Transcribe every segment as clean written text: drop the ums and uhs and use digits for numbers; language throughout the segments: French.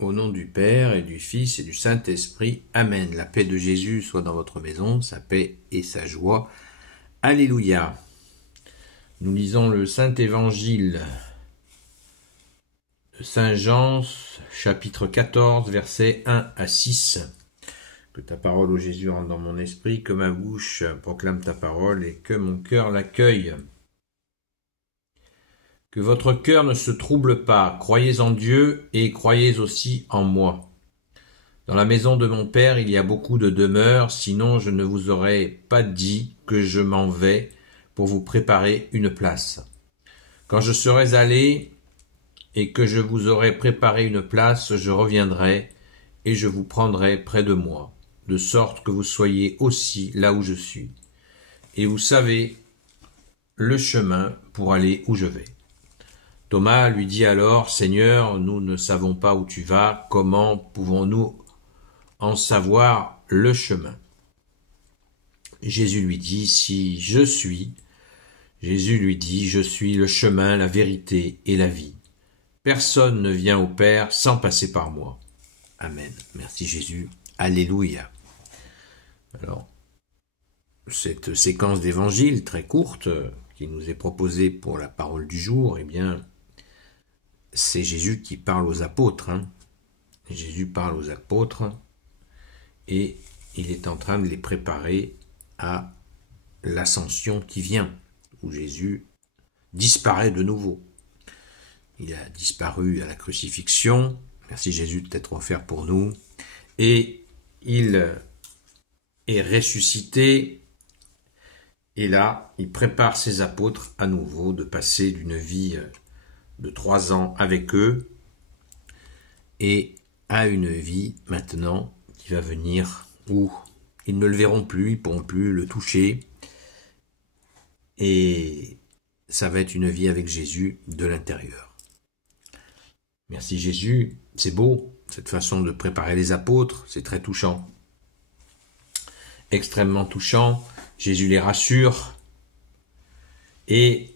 Au nom du Père et du Fils et du Saint-Esprit. Amen. La paix de Jésus soit dans votre maison, sa paix et sa joie. Alléluia. Nous lisons le Saint-Évangile de Saint Jean, chapitre 14, versets 1 à 6. Que ta parole, ô Jésus, rentre dans mon esprit, que ma bouche proclame ta parole et que mon cœur l'accueille. Que votre cœur ne se trouble pas, croyez en Dieu et croyez aussi en moi. Dans la maison de mon Père, il y a beaucoup de demeures, sinon je ne vous aurais pas dit que je m'en vais pour vous préparer une place. Quand je serai allé et que je vous aurai préparé une place, je reviendrai et je vous prendrai près de moi, de sorte que vous soyez aussi là où je suis. Et vous savez le chemin pour aller où je vais. Thomas lui dit alors, « Seigneur, nous ne savons pas où tu vas, comment pouvons-nous en savoir le chemin ?» Jésus lui dit, « Si je suis », Jésus lui dit, « Je suis le chemin, la vérité et la vie. Personne ne vient au Père sans passer par moi. » Amen. Merci Jésus. Alléluia. Alors, cette séquence d'évangile très courte qui nous est proposée pour la parole du jour, eh bien, c'est Jésus qui parle aux apôtres. Jésus parle aux apôtres et il est en train de les préparer à l'ascension qui vient, où Jésus disparaît de nouveau. Il a disparu à la crucifixion, merci Jésus de t'être offert pour nous, et il est ressuscité, et là, il prépare ses apôtres à nouveau de passer d'une vie de 3 ans avec eux et à une vie maintenant qui va venir où ils ne le verront plus, ils ne pourront plus le toucher et ça va être une vie avec Jésus de l'intérieur. Merci Jésus, c'est beau cette façon de préparer les apôtres, c'est très touchant, extrêmement touchant. Jésus les rassure et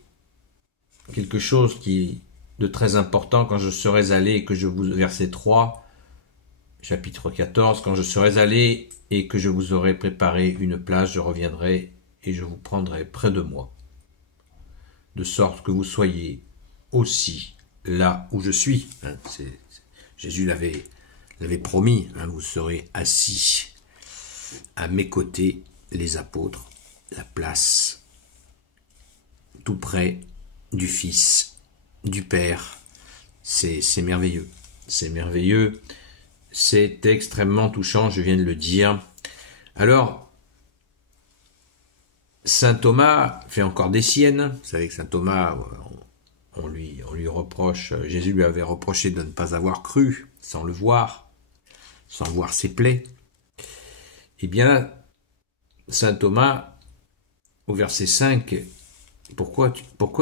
quelque chose de très important, quand je serai allé et que je vous, verset 3, chapitre 14, quand je serai allé et que je vous aurai préparé une place, je reviendrai et je vous prendrai près de moi, de sorte que vous soyez aussi là où je suis. Jésus l'avait promis, vous serez assis à mes côtés, les apôtres, la place tout près du Fils, du Père. C'est merveilleux, c'est extrêmement touchant, je viens de le dire. Alors, saint Thomas fait encore des siennes. Vous savez que saint Thomas, on lui reproche, Jésus lui avait reproché de ne pas avoir cru, sans le voir, sans voir ses plaies. Eh bien, saint Thomas, au verset 5, pourquoi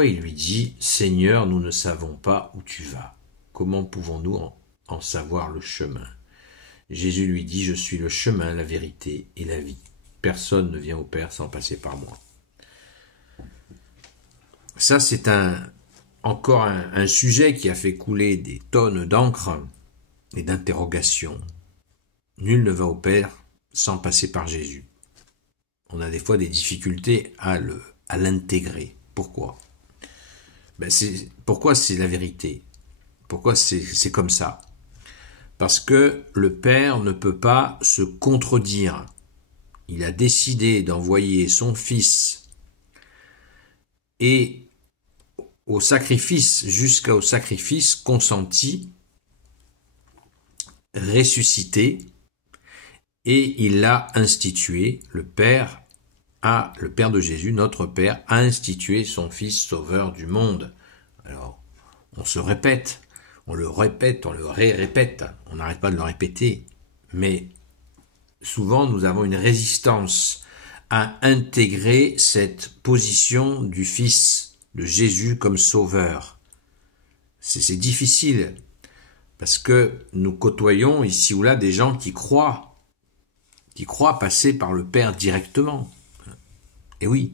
il lui dit « Seigneur, nous ne savons pas où tu vas. Comment pouvons-nous en savoir le chemin ?» Jésus lui dit « Je suis le chemin, la vérité et la vie. Personne ne vient au Père sans passer par moi. » Ça, c'est encore un sujet qui a fait couler des tonnes d'encre et d'interrogations. Nul ne va au Père sans passer par Jésus. On a des fois des difficultés à l'intégrer. Pourquoi ? Pourquoi c'est la vérité ? Pourquoi c'est comme ça ? Parce que le Père ne peut pas se contredire. Il a décidé d'envoyer son Fils et au sacrifice, jusqu'au sacrifice consenti, ressuscité, et il l'a institué, le Père de Jésus, notre Père, a institué son Fils sauveur du monde. Alors, on se répète, on le répète, on le répète, on n'arrête pas de le répéter, mais souvent nous avons une résistance à intégrer cette position du Fils de Jésus comme sauveur. C'est difficile, parce que nous côtoyons ici ou là des gens qui croient passer par le Père directement. Et oui,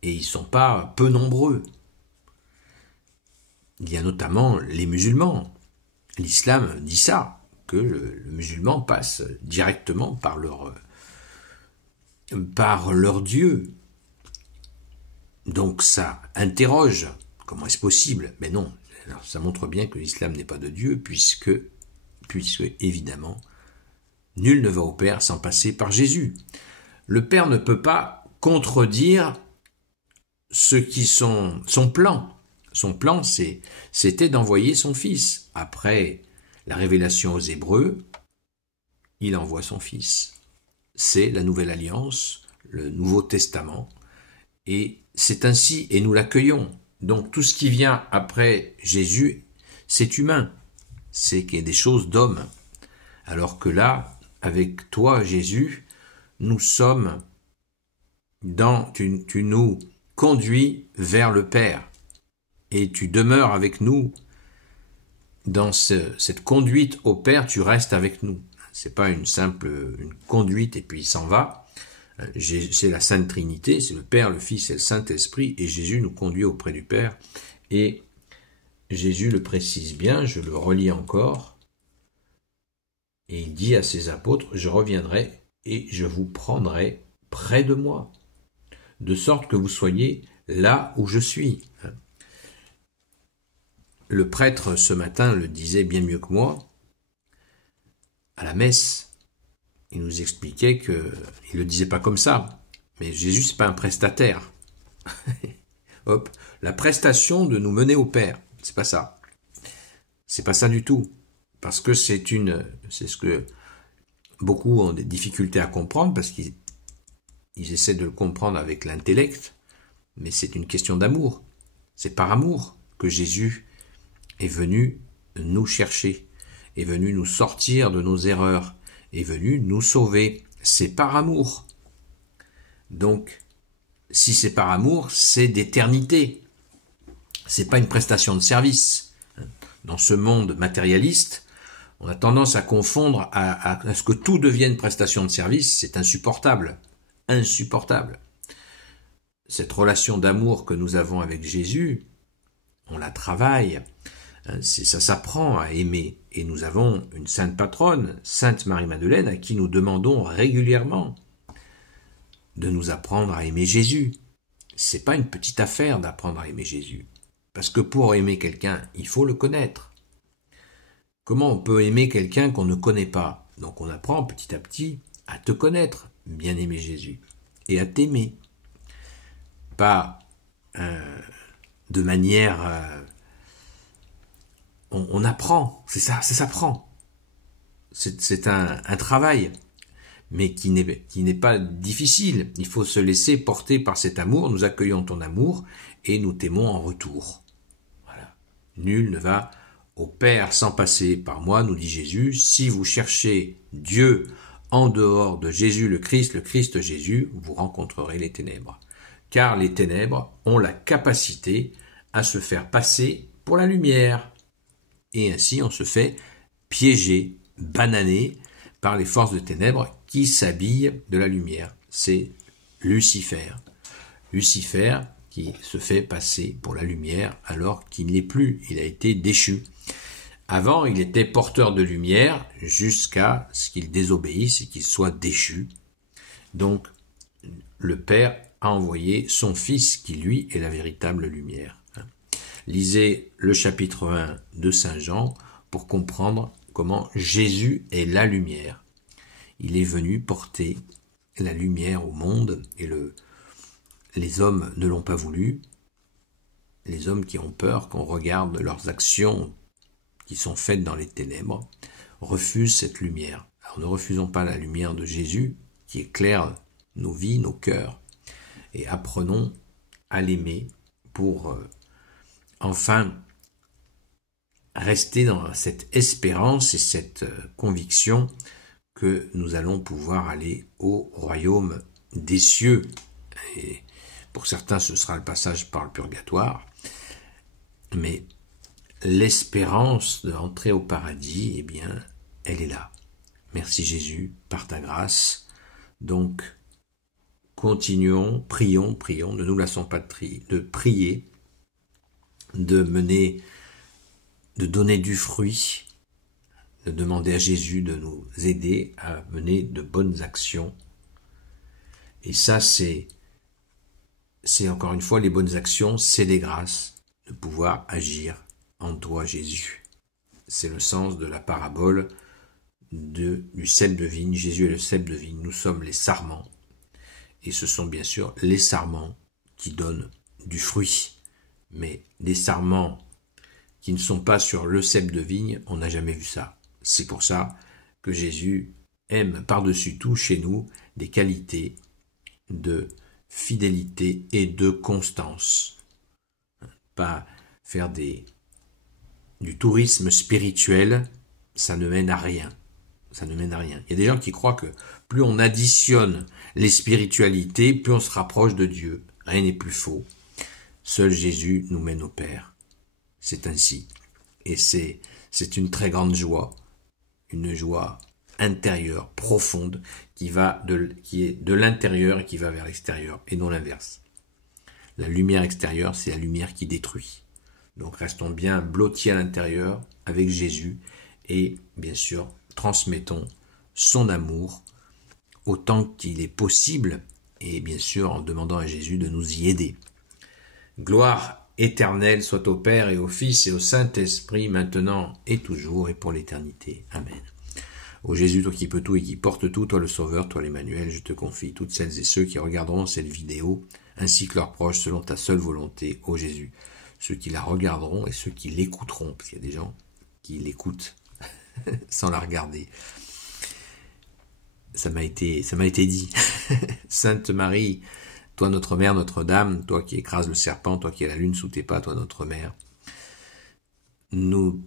et ils ne sont pas peu nombreux. Il y a notamment les musulmans. l'islam dit ça, que le musulman passe directement par leur Dieu. Donc ça interroge, comment est-ce possible? Mais non, alors ça montre bien que l'islam n'est pas de Dieu, puisque évidemment, nul ne va au Père sans passer par Jésus. Le Père ne peut pas contredire son plan. Son plan, c'était d'envoyer son Fils. Après la révélation aux Hébreux, il envoie son Fils. C'est la Nouvelle Alliance, le Nouveau Testament, et c'est ainsi, et nous l'accueillons. Donc tout ce qui vient après Jésus, c'est humain, c'est qu'il y a des choses d'homme. Alors que là, avec toi, Jésus, nous sommes tu nous conduis vers le Père, et tu demeures avec nous. Dans cette conduite au Père, tu restes avec nous. C'est pas une conduite et puis il s'en va. C'est la Sainte Trinité, c'est le Père, le Fils et le Saint-Esprit, et Jésus nous conduit auprès du Père. Et Jésus le précise bien, je le relis encore, et il dit à ses apôtres, je reviendrai et je vous prendrai près de moi, de sorte que vous soyez là où je suis. Le prêtre ce matin le disait bien mieux que moi, à la messe. Il nous expliquait que, il le disait pas comme ça, mais Jésus c'est pas un prestataire. Hop, la prestation de nous mener au Père, c'est pas ça. C'est pas ça du tout, parce que c'est ce que beaucoup ont des difficultés à comprendre, parce qu'ils essaient de le comprendre avec l'intellect, mais c'est une question d'amour. C'est par amour que Jésus est venu nous chercher, est venu nous sortir de nos erreurs, est venu nous sauver. C'est par amour. Donc, si c'est par amour, c'est d'éternité. C'est pas une prestation de service. Dans ce monde matérialiste, on a tendance à confondre, à ce que tout devienne prestation de service. C'est insupportable. Insupportable. Cette relation d'amour que nous avons avec Jésus, on la travaille. Ça s'apprend à aimer. Et nous avons une sainte patronne, Sainte Marie-Madeleine, à qui nous demandons régulièrement de nous apprendre à aimer Jésus. C'est pas une petite affaire d'apprendre à aimer Jésus. Parce que pour aimer quelqu'un, il faut le connaître. Comment on peut aimer quelqu'un qu'on ne connaît pas? Donc on apprend petit à petit à te connaître, bien aimer Jésus, et à t'aimer. Pas de manière... on apprend, ça s'apprend. C'est un travail, mais qui n'est pas difficile. Il faut se laisser porter par cet amour. Nous accueillons ton amour et nous t'aimons en retour. Voilà. Nul ne va au Père sans passer par moi, nous dit Jésus. Si vous cherchez Dieu en dehors de Jésus le Christ Jésus, vous rencontrerez les ténèbres. Car les ténèbres ont la capacité à se faire passer pour la lumière. Et ainsi on se fait piéger, bananer par les forces de ténèbres qui s'habillent de la lumière. C'est Lucifer. Lucifer qui se fait passer pour la lumière alors qu'il n'est plus, il a été déchu. Avant, il était porteur de lumière jusqu'à ce qu'il désobéisse et qu'il soit déchu. Donc, le Père a envoyé son Fils qui, lui, est la véritable lumière. Lisez le chapitre 1 de Saint Jean pour comprendre comment Jésus est la lumière. Il est venu porter la lumière au monde et les hommes ne l'ont pas voulu. Les hommes qui ont peur qu'on regarde leurs actions qui sont faites dans les ténèbres refusent cette lumière. Alors ne refusons pas la lumière de Jésus qui éclaire nos vies, nos cœurs, et apprenons à l'aimer pour enfin rester dans cette espérance et cette conviction que nous allons pouvoir aller au royaume des cieux. Et pour certains, ce sera le passage par le purgatoire, mais l'espérance d'entrer au paradis, eh bien, elle est là. Merci Jésus, par ta grâce. Donc, continuons, prions, ne nous lassons pas de prier, de donner du fruit, de demander à Jésus de nous aider à mener de bonnes actions. Et ça, c'est encore une fois les bonnes actions, c'est les grâces de pouvoir agir en toi, Jésus. C'est le sens de la parabole du cep de vigne. Jésus est le cep de vigne, nous sommes les sarments. Et ce sont bien sûr les sarments qui donnent du fruit. Mais des sarments qui ne sont pas sur le cep de vigne, on n'a jamais vu ça. C'est pour ça que Jésus aime par-dessus tout chez nous des qualités de fidélité et de constance. Pas faire du tourisme spirituel, ça ne mène à rien. Ça ne mène à rien. Il y a des gens qui croient que plus on additionne les spiritualités, plus on se rapproche de Dieu. Rien n'est plus faux. Seul Jésus nous mène au Père. C'est ainsi. Et c'est une très grande joie. Une joie intérieure, profonde, qui est de l'intérieur et qui va vers l'extérieur, et non l'inverse. La lumière extérieure, c'est la lumière qui détruit. Donc restons bien blottis à l'intérieur avec Jésus et bien sûr transmettons son amour autant qu'il est possible et bien sûr en demandant à Jésus de nous y aider. Gloire éternelle soit au Père et au Fils et au Saint-Esprit maintenant et toujours et pour l'éternité. Amen. Ô Jésus, toi qui peux tout et qui porte tout, toi le Sauveur, toi l'Emmanuel, je te confie toutes celles et ceux qui regarderont cette vidéo, ainsi que leurs proches, selon ta seule volonté, ô Jésus. Ceux qui la regarderont et ceux qui l'écouteront, parce qu'il y a des gens qui l'écoutent sans la regarder. Ça m'a été dit. Sainte Marie, toi notre mère, Notre-Dame, toi qui écrases le serpent, toi qui as la lune sous tes pas, toi notre mère. Nous,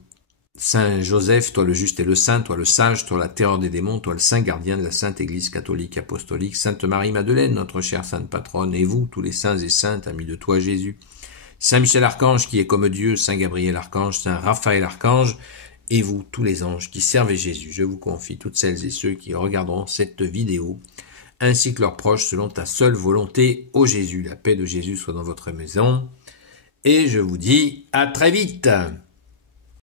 Saint Joseph, toi le juste et le saint, toi le sage, toi la terreur des démons, toi le saint gardien de la Sainte Église catholique apostolique, Sainte Marie-Madeleine, notre chère sainte patronne, et vous, tous les saints et saintes, amis de toi Jésus, Saint Michel Archange qui est comme Dieu, Saint Gabriel Archange, Saint Raphaël Archange, et vous, tous les anges qui servent Jésus, je vous confie toutes celles et ceux qui regarderont cette vidéo, ainsi que leurs proches, selon ta seule volonté, ô Jésus. La paix de Jésus soit dans votre maison, et je vous dis à très vite.